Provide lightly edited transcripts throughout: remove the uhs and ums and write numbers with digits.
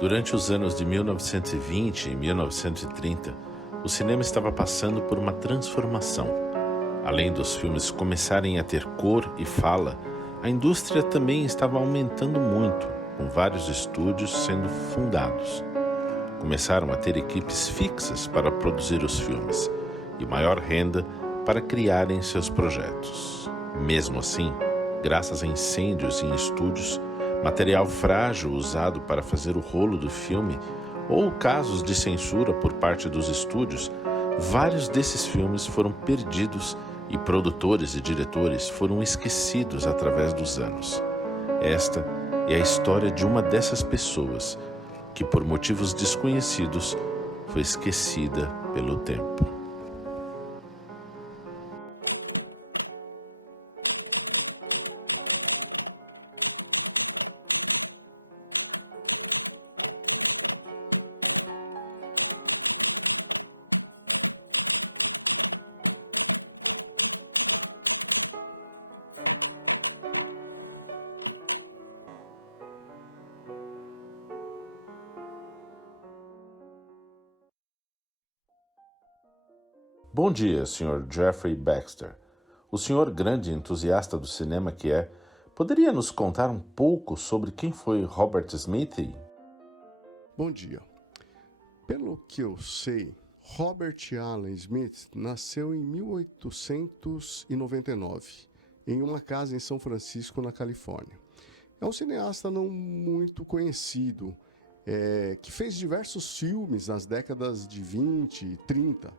Durante os anos de 1920 e 1930, o cinema estava passando por uma transformação. Além dos filmes começarem a ter cor e fala, a indústria também estava aumentando muito, com vários estúdios sendo fundados. Começaram a ter equipes fixas para produzir os filmes e maior renda para criarem seus projetos. Mesmo assim, graças a incêndios em estúdios, material frágil usado para fazer o rolo do filme ou casos de censura por parte dos estúdios, vários desses filmes foram perdidos e produtores e diretores foram esquecidos através dos anos. Esta é a história de uma dessas pessoas que, por motivos desconhecidos, foi esquecida pelo tempo. Bom dia, Sr. Jeffrey Baxter. O senhor, grande entusiasta do cinema que é, poderia nos contar um pouco sobre quem foi Robert Smith? Bom dia. Pelo que eu sei, Robert Allen Smith nasceu em 1899, em uma casa em São Francisco, na Califórnia. É um cineasta não muito conhecido, que fez diversos filmes nas décadas de 20 e 30.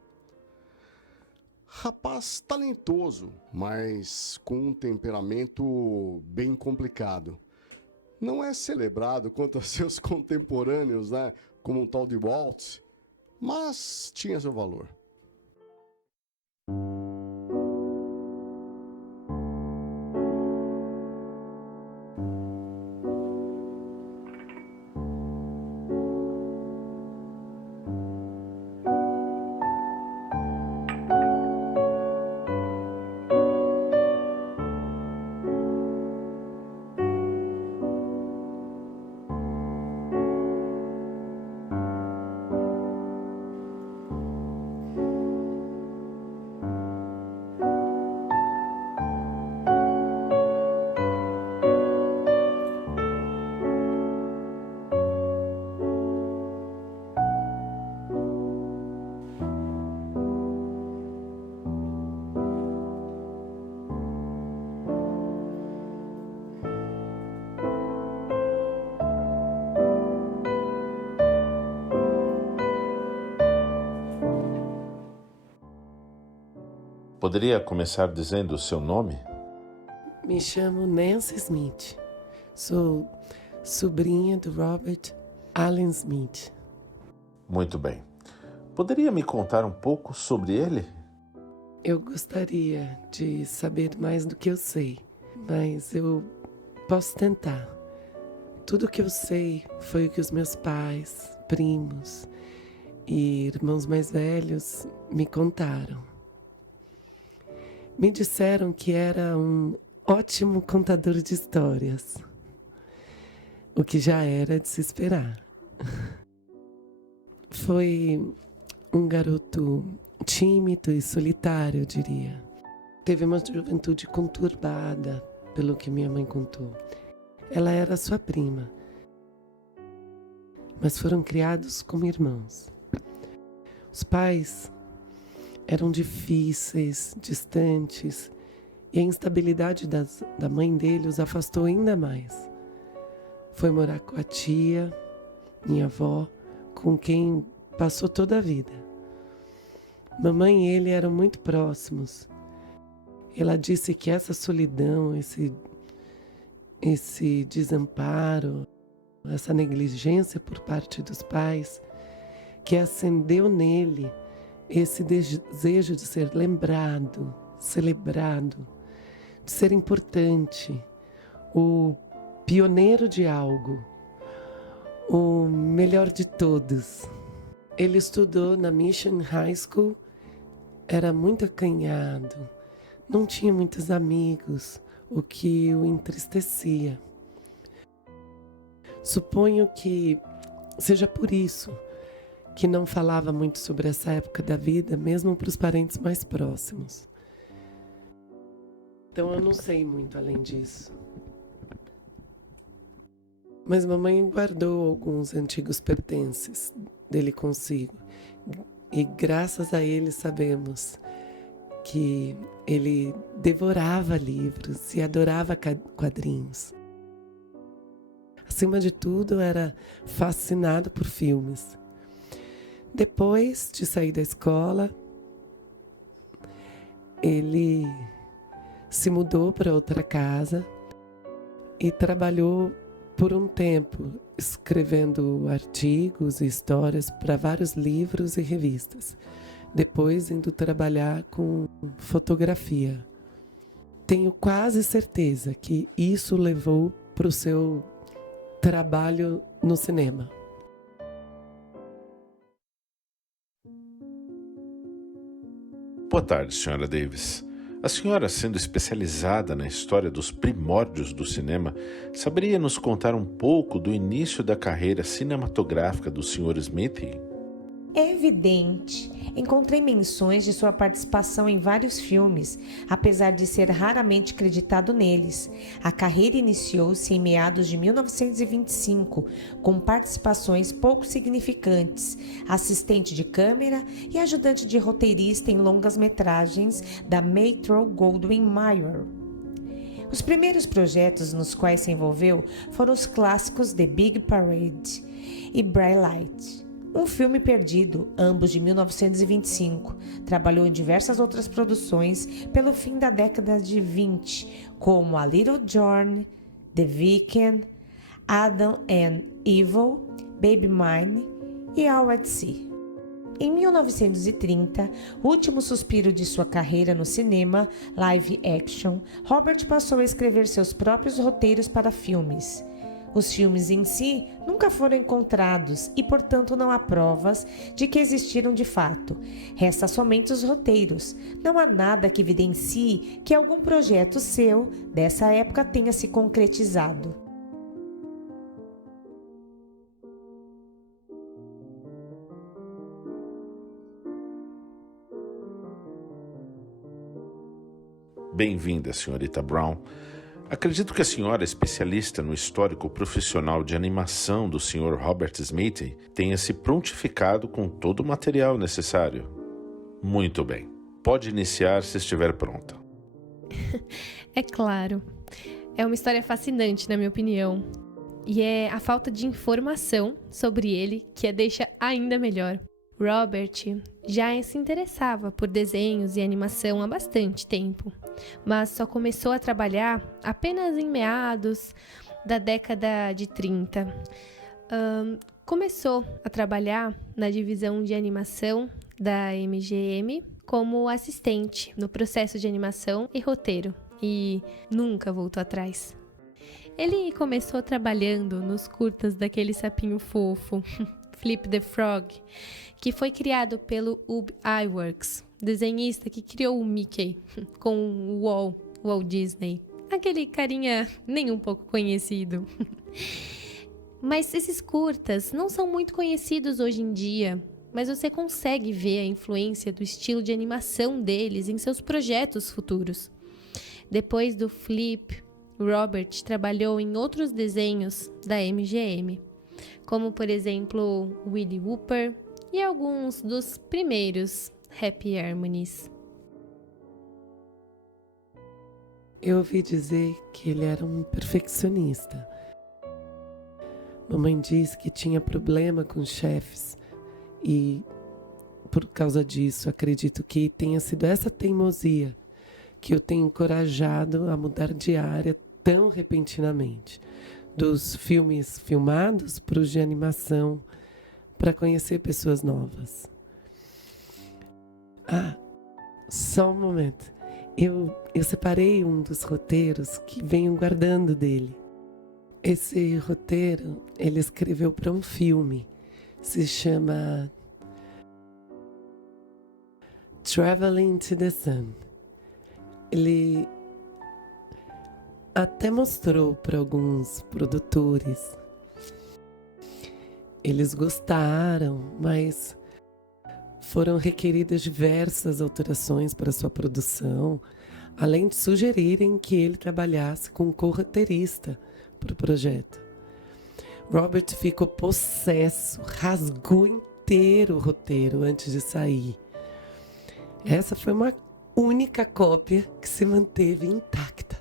Rapaz talentoso, mas com um temperamento bem complicado. Não é celebrado quanto a seus contemporâneos, né, como um tal de Walt, mas tinha seu valor. Poderia começar dizendo o seu nome? Me chamo Nancy Smith. Sou sobrinha do Robert Allen Smith. Muito bem. Poderia me contar um pouco sobre ele? Eu gostaria de saber mais do que eu sei, mas eu posso tentar. Tudo que eu sei foi o que os meus pais, primos e irmãos mais velhos me contaram. Me disseram que era um ótimo contador de histórias, o que já era de se esperar. Foi um garoto tímido e solitário, eu diria. Teve uma juventude conturbada, pelo que minha mãe contou. Ela era sua prima, mas foram criados como irmãos. Os pais eram difíceis, distantes, e a instabilidade da mãe dele os afastou ainda mais. Foi morar com a tia, minha avó, com quem passou toda a vida. Mamãe e ele eram muito próximos. Ela disse que essa solidão, esse desamparo, essa negligência por parte dos pais, que acendeu nele esse desejo de ser lembrado, celebrado, de ser importante, o pioneiro de algo, o melhor de todos. Ele estudou na Mission High School, era muito acanhado, não tinha muitos amigos, o que o entristecia. Suponho que seja por isso que não falava muito sobre essa época da vida, mesmo para os parentes mais próximos. Então eu não sei muito além disso. Mas mamãe guardou alguns antigos pertences dele consigo. E graças a ele sabemos que ele devorava livros e adorava quadrinhos. Acima de tudo, era fascinado por filmes. Depois de sair da escola, ele se mudou para outra casa e trabalhou por um tempo escrevendo artigos e histórias para vários livros e revistas. Depois indo trabalhar com fotografia. Tenho quase certeza que isso levou para o seu trabalho no cinema. Boa tarde, Sra. Davis. A senhora, sendo especializada na história dos primórdios do cinema, saberia nos contar um pouco do início da carreira cinematográfica do Sr. Smith? É evidente. Encontrei menções de sua participação em vários filmes, apesar de ser raramente creditado neles. A carreira iniciou-se em meados de 1925, com participações pouco significantes, assistente de câmera e ajudante de roteirista em longas-metragens da Metro-Goldwyn-Mayer. Os primeiros projetos nos quais se envolveu foram os clássicos The Big Parade e Bright Light. Um filme perdido, ambos de 1925. Trabalhou em diversas outras produções pelo fim da década de 20, como A Little John, The Weeknd, Adam and Eve, Baby Mine e All at Sea. Em 1930, último suspiro de sua carreira no cinema, live action, Robert passou a escrever seus próprios roteiros para filmes. Os filmes em si nunca foram encontrados e, portanto, não há provas de que existiram de fato. Resta somente os roteiros. Não há nada que evidencie que algum projeto seu dessa época tenha se concretizado. Bem-vinda, senhorita Brown. Acredito que a senhora, especialista no histórico profissional de animação do Sr. Robert Smith, tenha se prontificado com todo o material necessário. Muito bem. Pode iniciar se estiver pronta. É claro. É uma história fascinante, na minha opinião. E é a falta de informação sobre ele que a deixa ainda melhor. Robert já se interessava por desenhos e animação há bastante tempo, mas só começou a trabalhar apenas em meados da década de 30. Começou a trabalhar na divisão de animação da MGM como assistente no processo de animação e roteiro, e nunca voltou atrás. Ele começou trabalhando nos curtas daquele sapinho fofo, Flip the Frog, que foi criado pelo Ub Iwerks, desenhista que criou o Mickey com o Walt Disney, aquele carinha nem um pouco conhecido. Mas esses curtas não são muito conhecidos hoje em dia, mas você consegue ver a influência do estilo de animação deles em seus projetos futuros. Depois do Flip, Robert trabalhou em outros desenhos da MGM, como por exemplo Willy Wooper e alguns dos primeiros Happy Harmonies. Eu ouvi dizer que ele era um perfeccionista. Mamãe disse que tinha problema com chefes e, por causa disso, acredito que tenha sido essa teimosia que eu tenho encorajado a mudar de área tão repentinamente. Dos filmes filmados para os de animação, para conhecer pessoas novas. Só um momento. Eu separei um dos roteiros que venho guardando dele. Esse roteiro, ele escreveu para um filme. Se chama Traveling to the Sun. Ele até mostrou para alguns produtores Eles gostaram, mas foram requeridas diversas alterações para sua produção, além de sugerirem que ele trabalhasse com um co-roteirista para o projeto. Robert ficou possesso, rasgou inteiro o roteiro antes de sair. Essa foi uma única cópia que se manteve intacta.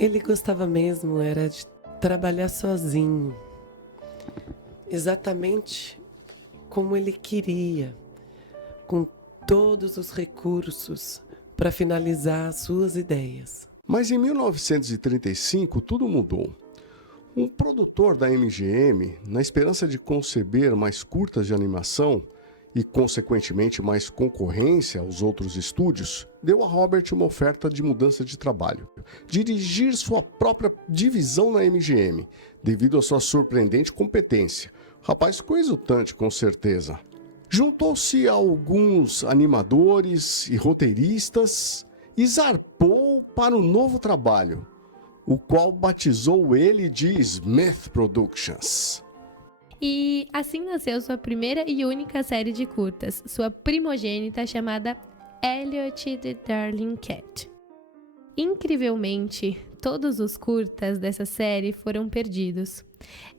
Ele gostava mesmo era de trabalhar sozinho, exatamente como ele queria, com todos os recursos para finalizar as suas ideias. Mas em 1935 tudo mudou. Um produtor da MGM, na esperança de conceber mais curtas de animação e, consequentemente, mais concorrência aos outros estúdios, deu a Robert uma oferta de mudança de trabalho. Dirigir sua própria divisão na MGM, devido à sua surpreendente competência. O rapaz ficou exultante, com certeza. Juntou-se a alguns animadores e roteiristas e zarpou para o novo trabalho, o qual batizou ele de Smith Productions. E assim nasceu sua primeira e única série de curtas, sua primogênita chamada Elliot the Darling Cat. Incrivelmente, todos os curtas dessa série foram perdidos.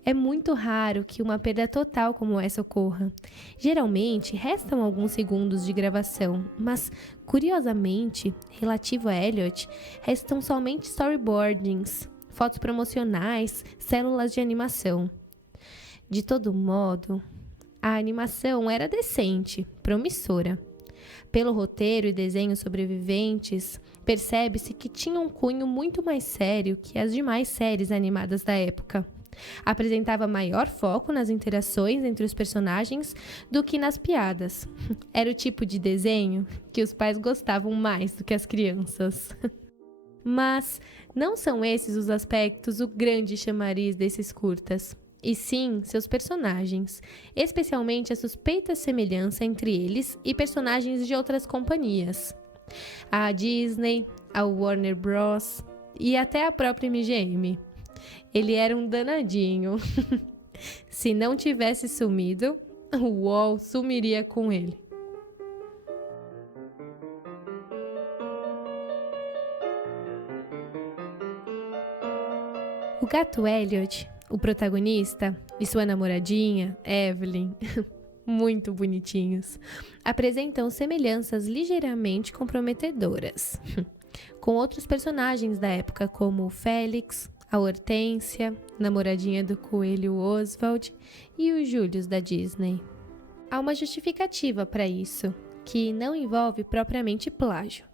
É muito raro que uma perda total como essa ocorra. Geralmente, restam alguns segundos de gravação, mas, curiosamente, relativo a Elliot, restam somente storyboardings, fotos promocionais, células de animação. De todo modo, a animação era decente, promissora. Pelo roteiro e desenhos sobreviventes, percebe-se que tinha um cunho muito mais sério que as demais séries animadas da época. Apresentava maior foco nas interações entre os personagens do que nas piadas. Era o tipo de desenho que os pais gostavam mais do que as crianças. Mas não são esses os aspectos o grande chamariz desses curtas, e sim seus personagens, especialmente a suspeita semelhança entre eles e personagens de outras companhias. A Disney, a Warner Bros. E até a própria MGM. Ele era um danadinho. Se não tivesse sumido, o Wall sumiria com ele. O gato Elliot, o protagonista, e sua namoradinha, Evelyn, muito bonitinhos, apresentam semelhanças ligeiramente comprometedoras com outros personagens da época, como o Félix, a Hortência, namoradinha do coelho Oswald, e o Julius da Disney. Há uma justificativa para isso, que não envolve propriamente plágio.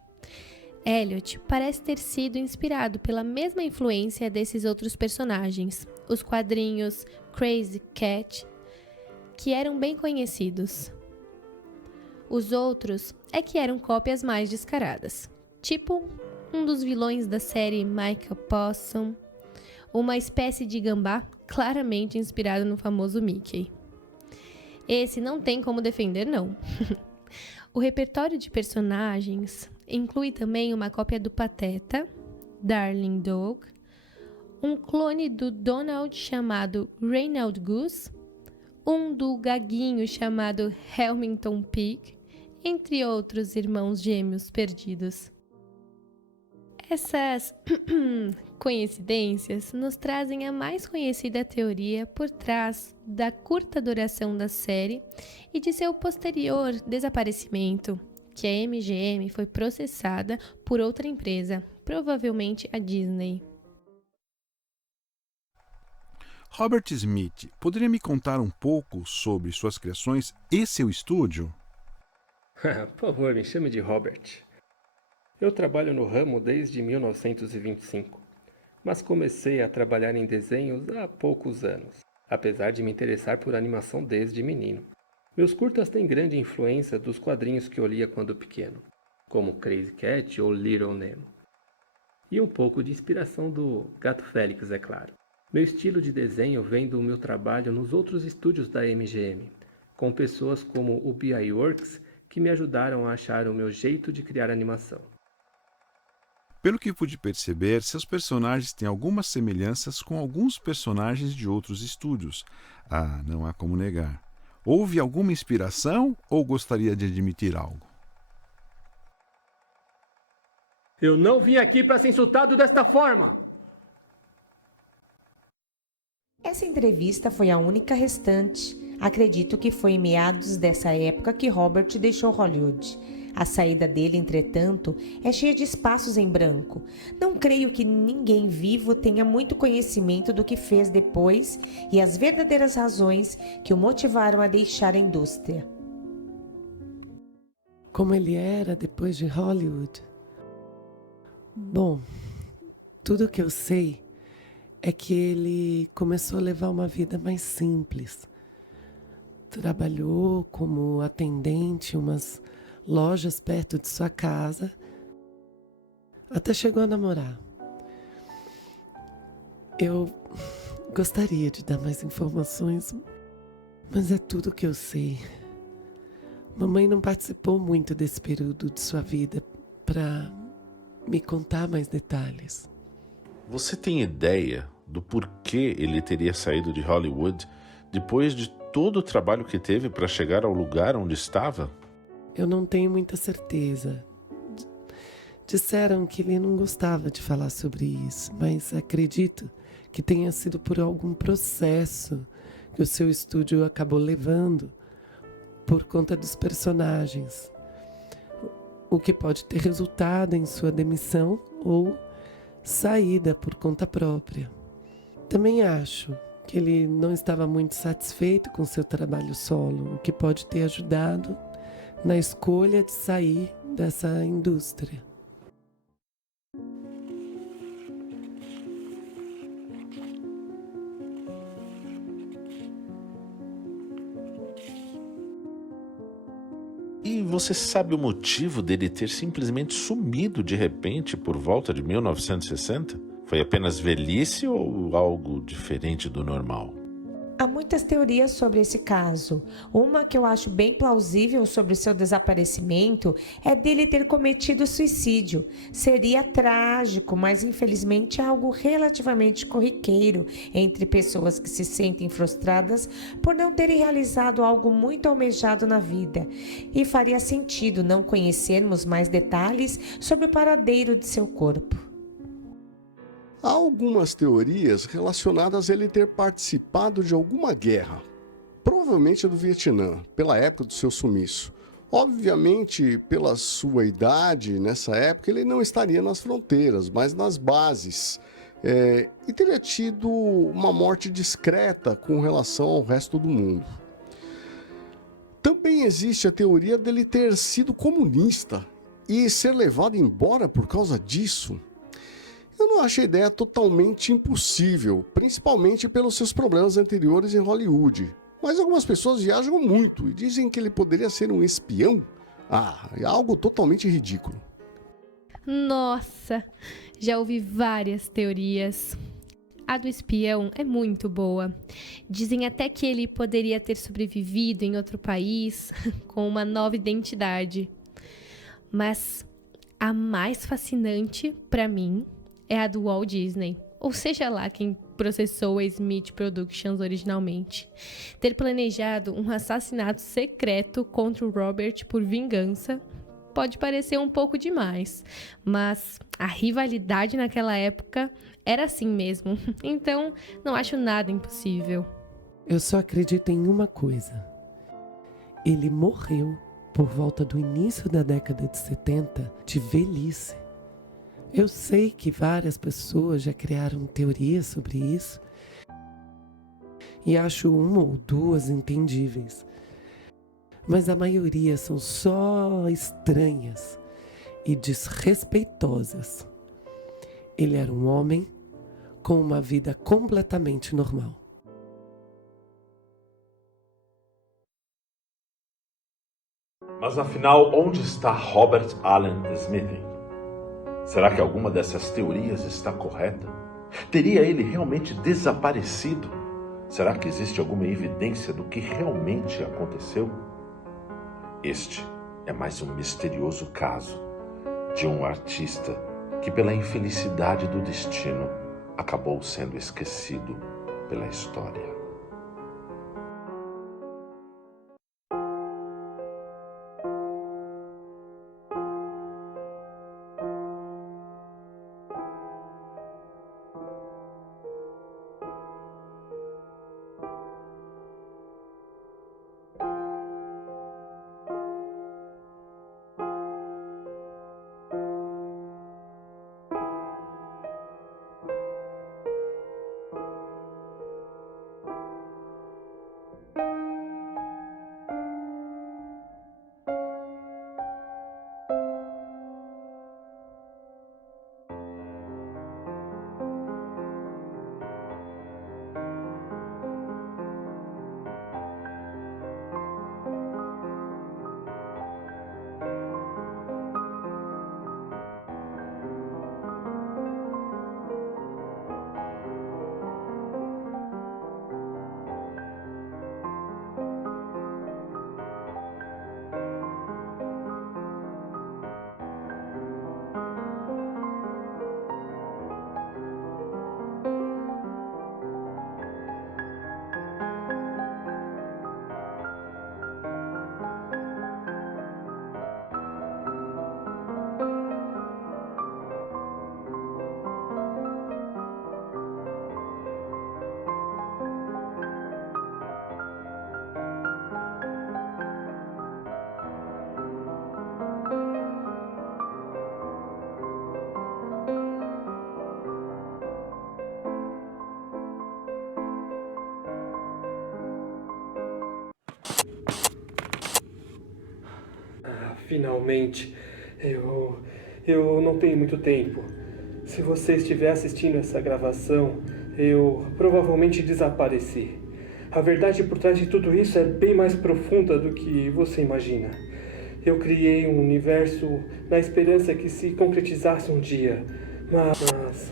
Elliot parece ter sido inspirado pela mesma influência desses outros personagens, os quadrinhos Crazy Cat, que eram bem conhecidos. Os outros é que eram cópias mais descaradas, tipo um dos vilões da série Michael Possum, uma espécie de gambá claramente inspirado no famoso Mickey. Esse não tem como defender, não. O repertório de personagens inclui também uma cópia do Pateta, Darling Dog, um clone do Donald chamado Reynald Goose, um do Gaguinho chamado Helmington Pig, entre outros irmãos gêmeos perdidos. Essas coincidências nos trazem a mais conhecida teoria por trás da curta duração da série e de seu posterior desaparecimento, que a MGM foi processada por outra empresa, provavelmente a Disney. Robert Smith, poderia me contar um pouco sobre suas criações e seu estúdio? Por favor, me chame de Robert. Eu trabalho no ramo desde 1925, mas comecei a trabalhar em desenhos há poucos anos, apesar de me interessar por animação desde menino. Meus curtas têm grande influência dos quadrinhos que eu lia quando pequeno, como Crazy Cat ou Little Nemo. E um pouco de inspiração do Gato Félix, é claro. Meu estilo de desenho vem do meu trabalho nos outros estúdios da MGM, com pessoas como o B.I. Works que me ajudaram a achar o meu jeito de criar animação. Pelo que pude perceber, seus personagens têm algumas semelhanças com alguns personagens de outros estúdios. Ah, não há como negar. Houve alguma inspiração ou gostaria de admitir algo? Eu não vim aqui para ser insultado desta forma. Essa entrevista foi a única restante. Acredito que foi em meados dessa época que Robert deixou Hollywood. A saída dele, entretanto, é cheia de espaços em branco. Não creio que ninguém vivo tenha muito conhecimento do que fez depois e as verdadeiras razões que o motivaram a deixar a indústria. Como ele era depois de Hollywood? Bom, tudo que eu sei é que ele começou a levar uma vida mais simples. Trabalhou como atendente em umas lojas perto de sua casa, até chegou a namorar. Eu gostaria de dar mais informações, mas é tudo que eu sei. Mamãe não participou muito desse período de sua vida para me contar mais detalhes. Você tem ideia do porquê ele teria saído de Hollywood depois de todo o trabalho que teve para chegar ao lugar onde estava? Eu não tenho muita certeza. Disseram que ele não gostava de falar sobre isso, mas acredito que tenha sido por algum processo que o seu estúdio acabou levando por conta dos personagens, o que pode ter resultado em sua demissão ou saída por conta própria. Também acho que ele não estava muito satisfeito com seu trabalho solo, o que pode ter ajudado na escolha de sair dessa indústria. E você sabe o motivo dele ter simplesmente sumido de repente por volta de 1960? Foi apenas velhice ou algo diferente do normal? Há muitas teorias sobre esse caso. Uma que eu acho bem plausível sobre seu desaparecimento é dele ter cometido suicídio. Seria trágico, mas infelizmente é algo relativamente corriqueiro entre pessoas que se sentem frustradas por não terem realizado algo muito almejado na vida. E faria sentido não conhecermos mais detalhes sobre o paradeiro de seu corpo. Há algumas teorias relacionadas a ele ter participado de alguma guerra, provavelmente a do Vietnã, pela época do seu sumiço. Obviamente, pela sua idade, nessa época, ele não estaria nas fronteiras, mas nas bases. E teria tido uma morte discreta com relação ao resto do mundo. Também existe a teoria dele ter sido comunista e ser levado embora por causa disso. Eu não acho a ideia totalmente impossível, principalmente pelos seus problemas anteriores em Hollywood. Mas algumas pessoas viajam muito e dizem que ele poderia ser um espião. É algo totalmente ridículo. Nossa, já ouvi várias teorias. A do espião é muito boa. Dizem até que ele poderia ter sobrevivido em outro país com uma nova identidade. Mas a mais fascinante, para mim, é a do Walt Disney, ou seja lá quem processou a Smith Productions originalmente. Ter planejado um assassinato secreto contra o Robert por vingança pode parecer um pouco demais, mas a rivalidade naquela época era assim mesmo, então não acho nada impossível. Eu só acredito em uma coisa. Ele morreu por volta do início da década de 70 de velhice. Eu sei que várias pessoas já criaram teorias sobre isso e acho uma ou duas entendíveis, mas a maioria são só estranhas e desrespeitosas. Ele era um homem com uma vida completamente normal. Mas afinal, onde está Robert Allen Smith? Será que alguma dessas teorias está correta? Teria ele realmente desaparecido? Será que existe alguma evidência do que realmente aconteceu? Este é mais um misterioso caso de um artista que, pela infelicidade do destino, acabou sendo esquecido pela história. Finalmente, eu não tenho muito tempo. Se você estiver assistindo essa gravação, eu provavelmente desapareci. A verdade por trás de tudo isso é bem mais profunda do que você imagina. Eu criei um universo na esperança que se concretizasse um dia, mas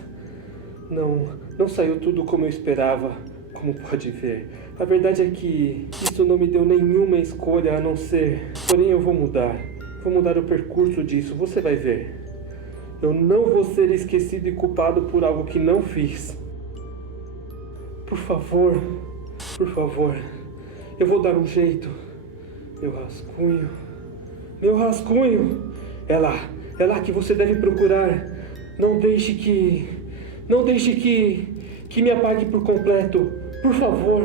não saiu tudo como eu esperava, como pode ver. A verdade é que isso não me deu nenhuma escolha a não ser... Porém, eu vou mudar. Vou mudar o percurso disso, você vai ver. Eu não vou ser esquecido e culpado por algo que não fiz. Por favor, eu vou dar um jeito. Meu rascunho. É lá que você deve procurar. Não deixe que me apague por completo. Por favor.